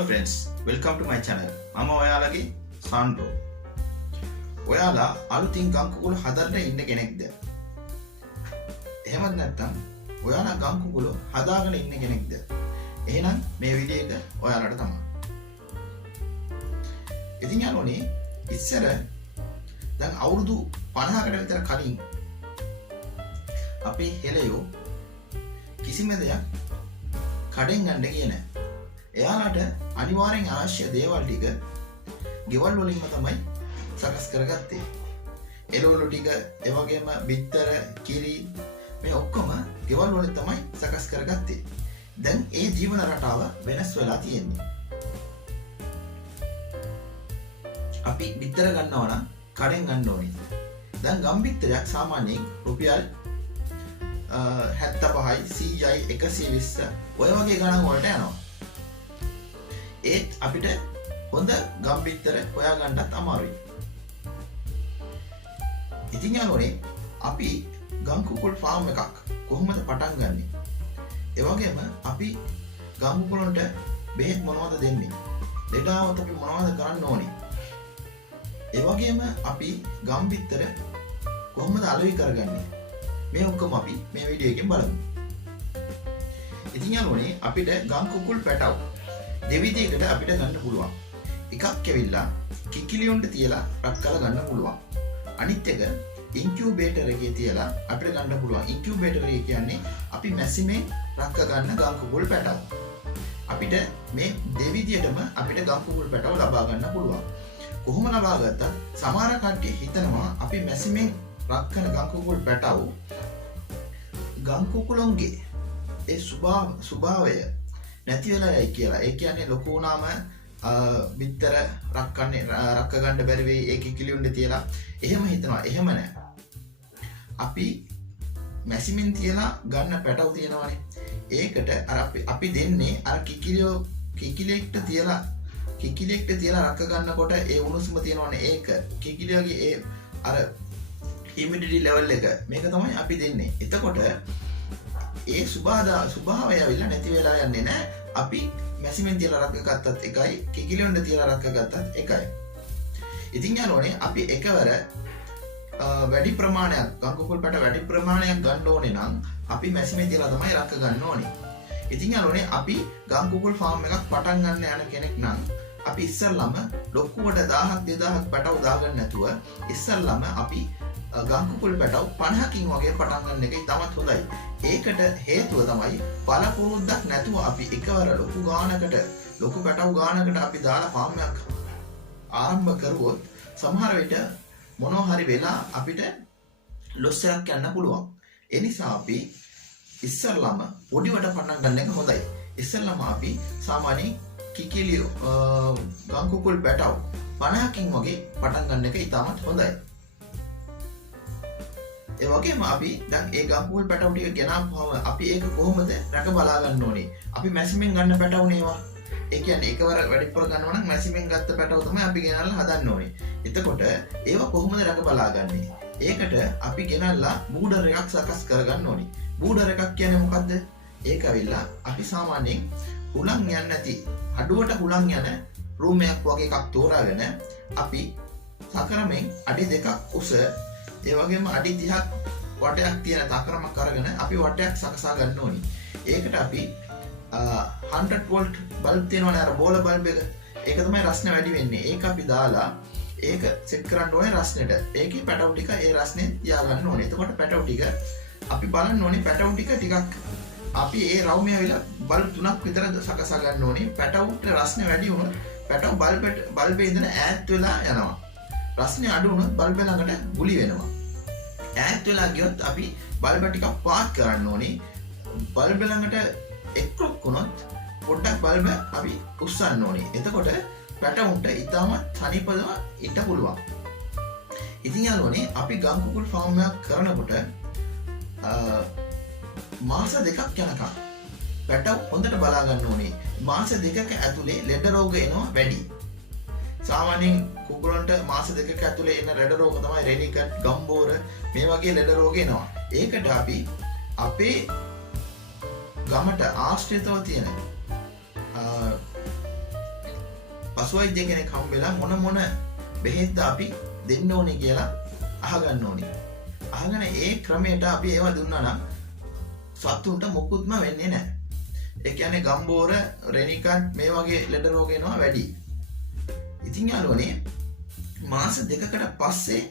Hello friends, welcome to my channel. මම ඔයාලගේ shanbro. ඔයාලා අලුතින් ගම්කුකුළු හදන්න ඉන්න කෙනෙක්ද? එහෙමත් නැත්නම් ඔයාලා ගම්කුකුළු හදාගෙන ඉන්න කෙනෙක්ද? එහෙනම් මේ වීඩියෝ එක ඔයාලට තමයි. ඉතින් යාළුවනේ ඉස්සර දැන් අවුරුදු 50කට විතර කලින් අපේ හෙළයෝ කිසිම දෙයක් කඩෙන් ගන්න ගියේ නැහැ. එයාලට අනිවාර්යෙන් අවශ්‍ය දේවල් ටික ගෙවල් වලින්ම තමයි සකස් කරගත්තේ. එළවලු ටික, ඒ වගේම බිත්තර, කිරි මේ ඔක්කොම ගෙවල් වලින් තමයි සකස් කරගත්තේ. දැන් ඒ ජීවන රටාව වෙනස් වෙලා තියෙන්නේ. අපි බිත්තර ගන්නවා නම් කඩෙන් ගන්න ඕනේ. දැන් ගම් බිත්තරයක් සාමාන්‍යයෙන් රුපියල් 75යි 100යි 120 ඔය වගේ ගණන් වලට යනවා. ඒත් අපිට හොඳ ගම් බිත්තර හොයා ගන්නත් අමාරුයි. ඉතින් යාළුවනේ අපි ගම් කුකුල් ෆාම් එකක් කොහොමද පටන් ගන්නෙ? ඒ වගේම අපි ගම් කුකුලන්ට බෙහෙත් මොනවද දෙන්නේ? ලෙඩාවත අපි මොනවද කරන්න ඕනේ? ඒ වගේම අපි ගම් බිත්තර කොහොමද අලෙවි කරගන්නේ? මේ ඔක්කොම අපි මේ වීඩියෝ එකෙන් බලමු. ඉතින් යාළුවනේ අපිට ගම් කුකුල් පැටව දෙවිදිහකට අපිට ගන්න පුළුවන්. එකක් ඇවිල්ලා කිකිලියොන්ට තියලා රක් කරලා ගන්න පුළුවන්. අනිත් එක ඉන්කියුබේටර් එකේ තියලා අපිට ගන්න පුළුවන්. ඉන්කියුබේටර් එක කියන්නේ අපි මැසිමෙන් රක් ගන්න ගම් කුකුල් පැටව. අපිට මේ දෙවිදිහටම අපිට ගම් කුකුල් පැටව ලබා ගන්න පුළුවන්. කොහොම ලබා ගත්තත් සමහර කට්ටිය හිතනවා අපි මැසිමෙන් රක් කරන ගම් කුකුල් පැටව ගම් කුකුලොන්ගේ ඒ ස්වභාවය නැති වෙලා යයි කියලා. ඒ කියන්නේ ලොකු වුණාම බිත්තර රක් ගන්න බැරි වෙයි ඒ කිකිලියුන්ට තියලා. එහෙම හිතනවා. එහෙම නැහැ. අපි මැසිමින් තියලා ගන්න පැටව තියෙනවානේ. ඒකට අර අපි දෙන්නේ අර කිකිලියෙක්ට තියලා රක් ගන්නකොට ඒ උණුසුම තියෙනවානේ. ඒක කිකිලියගේ ඒ අර humidity level එක මේක තමයි අපි දෙන්නේ. එතකොට ඒ ස්වභාවය ඇවිල්ලා නැති වෙලා යන්නේ නැහැ. අපි මැසිමෙන් තියලා රක්ක ගත්තත් එකයි, කිකිලියොන්ට තියලා රක්ක ගත්තත් එකයි. ඉතින් යාළුවනේ අපි එකවර වැඩි ප්‍රමාණයක් ගම් කුකුල් පැට වැඩි ප්‍රමාණයක් ගන්න ඕනේ නම් අපි මැසිමෙන් තියලා තමයි රක්ක ගන්න ඕනේ. ඉතින් යාළුවනේ අපි ගම් කුකුල් ෆාම් එකක් පටන් ගන්න යන කෙනෙක් නම් අපි ඉස්සල්ලාම ලොකුවට 1000ක් 2000ක් පැටව දාගන්න නැතුව ඉස්සල්ලාම අපි ගම් කුකුල් පැටව 50කින් වගේ පටන් ගන්න එක ඉතාමත් හොඳයි. ඒකට හේතුව තමයි පළපුරුද්දක් නැතුව අපි එකවර ලොකු පැටව ගානකට අපි දාලා ෆාම් එකක් ආරම්භ කරුවොත් සමහර විට මොනවා හරි වෙලා අපිට ලොස් එකක් යන්න පුළුවන්. ඒ නිසා අපි ඉස්සල්ලාම පොඩිවට පටන් ගන්න එක හොඳයි. ඉස්සල්ලාම අපි සාමාන්‍යයෙන් කිකිලියෝ ගම් කුකුල් පැටව 50කින් වගේ පටන් ගන්න එක ඉතාමත් හොඳයි. ඒ වගේම අපි දැන් ඒ ගම් කුකුල් පැටව ටික ගෙනාවම අපි ඒක කොහොමද රැක බලා ගන්න ඕනේ? අපි මැසිමෙන් ගන්න පැටවනේ ඒවා. ඒ කියන්නේ එකවර වැඩිපුර ගන්නවා නම් මැසිමෙන් ගත්ත පැටව තමයි අපි ගෙනල්ලා හදන්න ඕනේ. එතකොට ඒවා කොහොමද රැක බලා ගන්නේ? ඒකට අපි ගෙනල්ලා බූඩර් එකක් සකස් කරගන්න ඕනේ. බූඩර් එකක් කියන්නේ මොකද්ද? ඒක ඇවිල්ලා අපි සාමාන්‍යයෙන් හුලං යන්නේ නැති අඩුවට හුලං යන රූම් එකක් වගේ එකක් තෝරාගෙන අපි සකරමෙන් අඩි 2ක් උස ඒ වගේම අඩි 30ක් වටයක් තියෙන තකරමක් අරගෙන අපි වටයක් සකසා ගන්න ඕනි. ඒකට අපි 100 වෝල්ට් බල්බ් තියෙනවනේ අර බෝල බල්බ් එක. ඒක තමයි රස්නේ වැඩි වෙන්නේ. ඒක අපි දාලා ඒක සෙට් කරන්න ඕනේ රස්නෙට. ඒකේ පැටව ටික ඒ රස්නේ තියාගන්න ඕනේ. එතකොට පැටව ටික අපි බලන්න ඕනේ පැටව ටිකක් අපි ඒ රවුමේ වෙලා බල්බ් 3ක් විතර සකසා ගන්න ඕනේ. පැටවුට රස්නේ වැඩි වුණොත් පැටව බල්බේ ඉඳන් ඈත් වෙලා යනවා. රස්නේ අඩු වුණොත් බල්බ ළඟට ගුලි වෙනවා. ඈත් වෙලා ගියොත් අපි බල්බ ටිකක් පාත් කරන්න ඕනේ. බල්බ ළඟට එක්රොක් වුණොත් පොඩ්ඩක් බල්බ අපි උස්සන්න ඕනේ. එතකොට පැටවුන්ට ඉතාමත් තනිපදව ඉන්න පුළුවන්. ඉතින් යාළුවනේ අපි ගම් කුකුල් ෆාම් එකක් කරනකොට මාස 2ක් යනකම් පැටව හොඳට බලා ගන්න ඕනේ. මාස 2ක ඇතුලේ ලෙඩ රෝග එනවා වැඩි. සාමාන්‍යයෙන් කුකුලන්ට මාස 2ක ඇතුලේ එන ලෙඩ රෝග තමයි රෙනිකට්, ගම්බෝර මේ වගේ ලෙඩ රෝග එනවා. ඒකට අපි අපේ ගමට ආශ්‍රිතව තියෙන පශු වෛද්‍ය කෙනෙක් හම්බෙලා මොන බෙහෙත්ද අපි දෙන්න ඕනේ කියලා අහගන්න ඕනේ. අහගෙන ඒ ක්‍රමයට අපි ඒවා දුන්නා නම් සතුන්ට මොකුත්ම වෙන්නේ නැහැ. ඒ කියන්නේ ගම්බෝර, රෙනිකන් මේ වගේ ලෙඩ රෝග එනවා වැඩි. ඉතින් යාළුවනේ මාස 2කට පස්සේ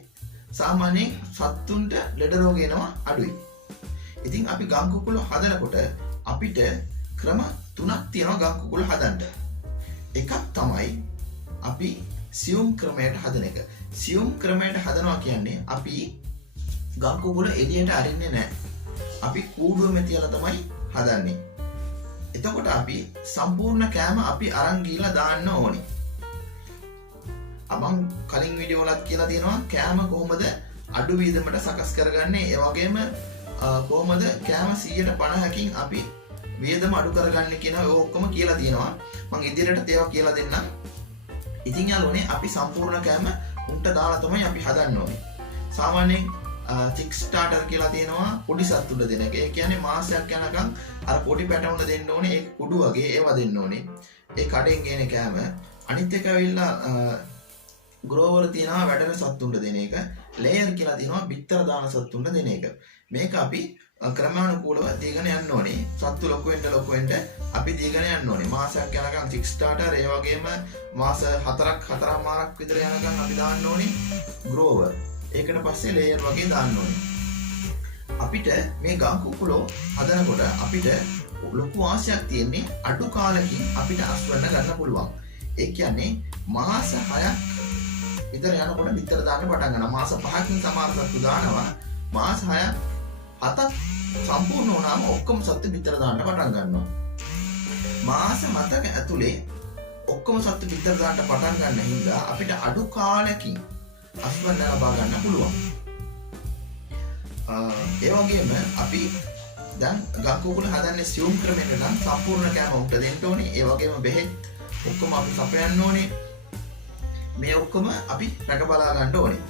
සාමාන්‍යයෙන් සතුන්ට ලෙඩ රෝග එනවා අඩුයි. ඉතින් අපි ගම් කුකුල හදනකොට අපිට ක්‍රම 3ක් තියෙනවා ගම් කුකුල හදන්න. එකක් තමයි අපි සියුම් ක්‍රමයට හදන එක. සියුම් ක්‍රමයට හදනවා කියන්නේ අපි ගම් කුකුල එළියට අරින්නේ නැහැ. අපි කූඩුවෙම තියලා තමයි හදන්නේ. එතකොට අපි සම්පූර්ණ කෑම අපි අරන් ගිහලා දාන්න ඕනේ. මම කලින් වීඩියෝ වලත් කියලා තියෙනවා කෑම කොහොමද අඩු වීදමට සකස් කරගන්නේ, ඒ වගේම කොහොමද කෑම 150කින් අපි වේදම අඩු කරගන්නේ කියන ඔය ඔක්කොම කියලා තියෙනවා. මම ඉදිරියට ඒවා කියලා දෙන්නම්. ඉතින් යාළුවනේ අපි සම්පූර්ණ කෑම උන්ට දාලා තමයි අපි හදන්න ඕනේ. සාමාන්‍යයෙන් චික් ස්ටාර්ටර් කියලා තියෙනවා පොඩි සත්තුන්ට දෙන එක. ඒ කියන්නේ මාසයක් යනකම් අර පොඩි පැටවුන දෙන්න ඕනේ. ඒ කුඩු වගේ ඒවා දෙන්න ඕනේ. ඒ කඩෙන් ගේන කෑම. අනිත් එක ඇවිල්ලා ග්‍රෝවර් තියෙනවා වැඩන සත්තුන්ට දෙන එක. ලේයර් කියලා තියෙනවා බිත්තර දාන සත්තුන්ට දෙන එක. මේක අපි ක්‍රමානුකූලව දීගෙන යන්න ඕනේ. සත්තු ලොකු වෙන්න අපි දීගෙන යන්න ඕනේ. මාසයක් යනකම් චික් ස්ටාර්ටර්, ඒ වගේම මාස 4මාරක් විතර යනකම් අපි දාන්න ඕනේ ග්‍රෝවර්. ඒකට පස්සේ ලේයර් වගේ දාන්න ඕනේ. අපිට මේ ගම් කුකුලෝ හදනකොට අපිට ලොකු ආශයක් තියෙන්නේ අඩු කාලෙකින් අපිට අස්වැන්න ගන්න පුළුවන්. ඒ කියන්නේ මාස 6ක් විතර යනකොට බිත්තර දාන්න පටන් ගන්නවා. මාස 5කින් සමහර සත්තු දානවා. මාස 6ක් 7ක් සම්පූර්ණ වුණාම ඔක්කොම සත්තු බිත්තර දාන්න පටන් ගන්නවා. මාස 7ක ඇතුලේ ඔක්කොම සත්තු බිත්තර දාන්න පටන් ගන්න හින්දා අපිට අඩු කාලෙකින් අස්වැන්න ලබා ගන්න පුළුවන්. ඒ වගේම අපි දැන් ගම් කුකුල හදන්නේ සියුම් ක්‍රමෙන් නම් සම්පූර්ණ කෑම උන්ට දෙන්න ඕනේ. ඒ වගේම බෙහෙත් ඔක්කොම අපි සපයන්න ඕනේ. මේ ඔක්කොම අපි රැක බලා ගන්න ඕනේ.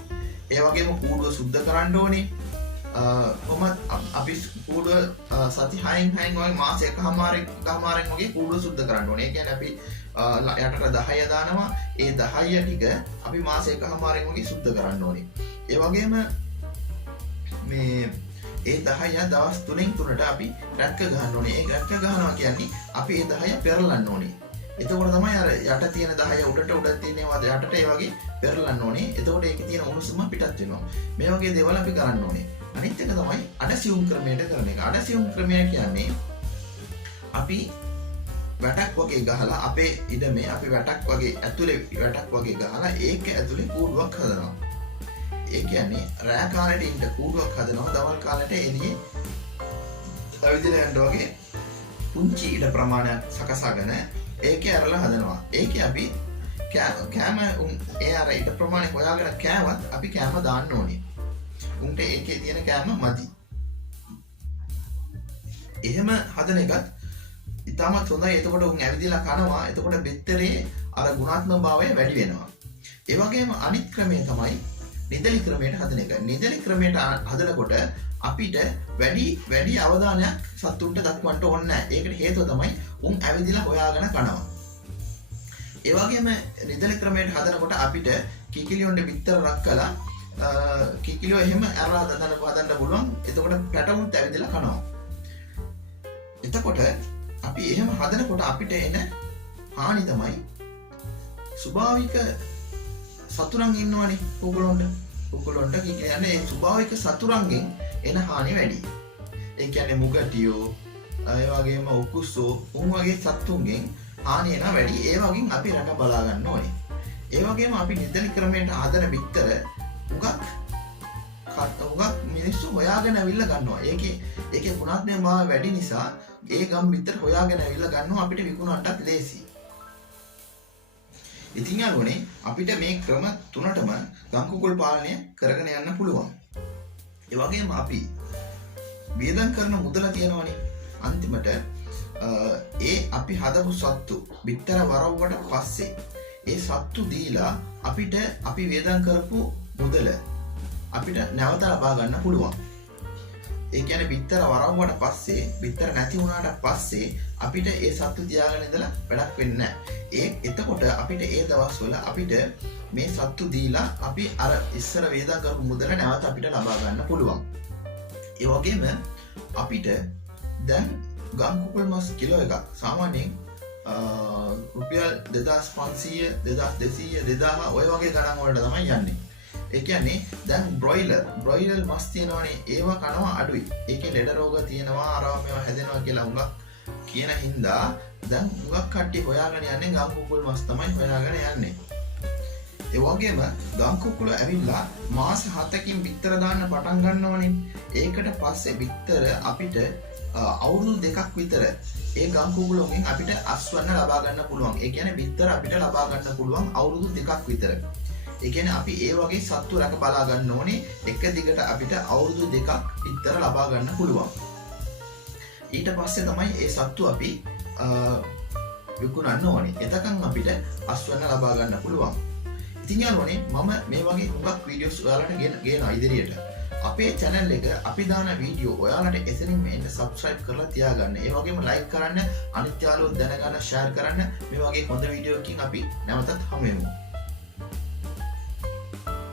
ඒ වගේම කූඩුව සුද්ධ කරන්න ඕනේ. කොහොමද අපි කූඩුව සති 6න් වගේ මාස 1මාරෙන් වගේ කූඩුව සුද්ධ කරන්න ඕනේ. ඒ කියන්නේ අපි යටට 10 දානවා. ඒ 10 ටික අපි මාස 1මාරෙන් වගේ සුද්ධ කරන්න ඕනේ. ඒ වගේම මේ ඒ 10 දවස් 3න් 3ට අපි රැක්ක ගහන්න ඕනේ. ඒ රැක්ක ගහනවා කියන්නේ අපි ඒ 10 පෙරලන්න ඕනේ. එතකොට තමයි අර යට තියෙන 10 උඩට තියෙන ඒවා යටට ඒ වගේ පෙරලන්න ඕනේ. එතකොට ඒකේ තියෙන උණුසුම පිටත් වෙනවා. මේ වගේ දේවල් අපි කරන්න ඕනේ. අනිත් එක තමයි අඩසියුම් ක්‍රමයට කරන එක. අඩසියුම් ක්‍රමය කියන්නේ අපි වැටක් වගේ ගහලා අපේ ඉඩමේ අපි වැටක් වගේ ඇතුලේ වැටක් වගේ ගහලා ඒක ඇතුලේ කූඩුවක් හදනවා. ඒ කියන්නේ රෑ කාලේට ඉන්න කූඩුවක් හදනවා. දවල් කාලේට එළියේ ඇවිදලා යන්න වගේ පුංචි ඉඩ ප්‍රමාණයක් සකසාගෙන ඒකේ අරලා හදනවා. ඒකේ අපි කෑම ඒ අර ඉඩ ප්‍රමාණය හොයාගෙන කෑවත් අපි කෑම දාන්න ඕනේ. උන්ට ඒකේ තියෙන කෑම මදි. එහෙම හදන එකත් ඉතාමත් හොඳයි. එතකොට උන් ඇවිදලා කනවා. එතකොට බෙත්තරේ අර ගුණාත්මක භාවය වැඩි වෙනවා. ඒ වගේම අනිත් ක්‍රමය තමයි නිදලි ක්‍රමයට හදන එක. නිදලි ක්‍රමයට හදනකොට අපිට වැඩි අවධානයක් සතුන්ට දක්වන්න ඕනේ නැහැ. ඒකට හේතුව තමයි උන් ඇවිදලා හොයාගෙන කනවා. ඒ වගේම නිදලි ක්‍රමයට හදනකොට අපිට කිකිලියොන්ට බිත්තර රක්කලා කිකිලියෝ එහෙම අරලා හදන්න පුළුවන්. එතකොට පැටවුන්ට ඇවිදලා කනවා. එතකොට අපි එහෙම හදනකොට අපිට එන හානි තමයි ස්වභාවික සතුරන් ඉන්නවනේ කුකුලොන්ට කියන්නේ ඒ ස්වභාවික සතුරන්ගෙන් එන හානි වැඩි. ඒ කියන්නේ මුගටියෝ, ඒ වගේම උකුස්සෝ, උන් වගේ සතුන්ගෙන් හානි එන වැඩි. ඒ වගේම අපි රට බලා ගන්න ඕනේ. ඒ වගේම අපි නිදලි ක්‍රමයට හදන බිත්තර උගක් මිනිස්සු හොයාගෙන ඇවිල්ලා ගන්නවා. ඒකේ ගුණාත්මක භාවය වැඩි නිසා ඒ ගම් බිත්තර හොයාගෙන ඇවිල්ලා ගන්නවා. අපිට විකුණන්නත් ලේසි. ඉතින් යාළුවනේ අපිට මේ ක්‍රම තුනටම ගම් කුකුල් පාලනය කරගෙන යන්න පුළුවන්. ඒ වගේම අපි වේදම් කරන මුදල තියෙනවනේ. අන්තිමට ඒ අපි හදපු සත්තු බිත්තර වරවුවට පස්සේ ඒ සත්තු දීලා අපිට අපි වේදම් කරපු මුදල අපිට නැවත ලබා ගන්න පුළුවන්. ඒ කියන්නේ බිත්තර වරවුවට පස්සේ බිත්තර නැති වුණාට පස්සේ අපිට ඒ සත්තු තියාගෙන ඉඳලා වැඩක් වෙන්නේ නැහැ. එතකොට අපිට ඒ දවස්වල අපිට මේ සත්තු දීලා අපි අර ඉස්සර වේදම් කරපු මුදල නැවත අපිට ලබා ගන්න පුළුවන්. ඒ වගේම අපිට දැන් ගම් කුකුල් මස් කිලෝ එකක් සාමාන්‍යයෙන් රුපියල් 2500 2200 2000 ඔය වගේ ගණන් වලට තමයි යන්නේ. ඒ කියන්නේ දැන් බ්‍රොයිලර් මස් තියෙනවනේ ඒවා කනවා අඩුයි. ඒකේ ලෙඩ රෝග තියෙනවා අරවා මේවා හැදෙනවා කියලා උඟක් කියන හින්දා දැන් උඟක් කට්ටිය හොයාගෙන යන්නේ ගම් කුකුල් මස් තමයි හොයාගෙන යන්නේ. ඒ වගේම ගම් කුකුල ඇවිල්ලා මාස 7කින් බිත්තර දාන්න පටන් ගන්නවනේ. ඒකට පස්සේ බිත්තර අපිට අවුරුදු 2ක් විතර ඒ ගම් කුකුලෙන් අපිට අස්වන්න ලබා ගන්න පුළුවන්. ඒ කියන්නේ බිත්තර අපිට ලබා ගන්න පුළුවන් අවුරුදු 2ක් විතර. ඒ කියන්නේ අපි ඒ වගේ සත්තු රැක බලා ගන්න ඕනේ. එක දිගට අපිට අවුරුදු 2ක් බිත්තර ලබා ගන්න පුළුවන්. ඊට පස්සේ තමයි ඒ සත්තු අපි විකුණන්න ඕනේ. එතකන් අපිට අස්වන්න ලබා ගන්න පුළුවන්. ඉතින් යාළුවනේ මම මේ වගේ හුඟක් වීඩියෝස් ඔයාලට ගේනවා ඉදිරියට. අපේ channel එක අපි දාන වීඩියෝ ඔයාලට එසනින්ම එන්න subscribe කරලා තියාගන්න. ඒ වගේම like කරන්න, අනිත් යාළුවෝ දැනගන්න share කරන්න. මේ වගේ හොඳ වීඩියෝ එකකින් අපි නැවතත් හමු වෙමු.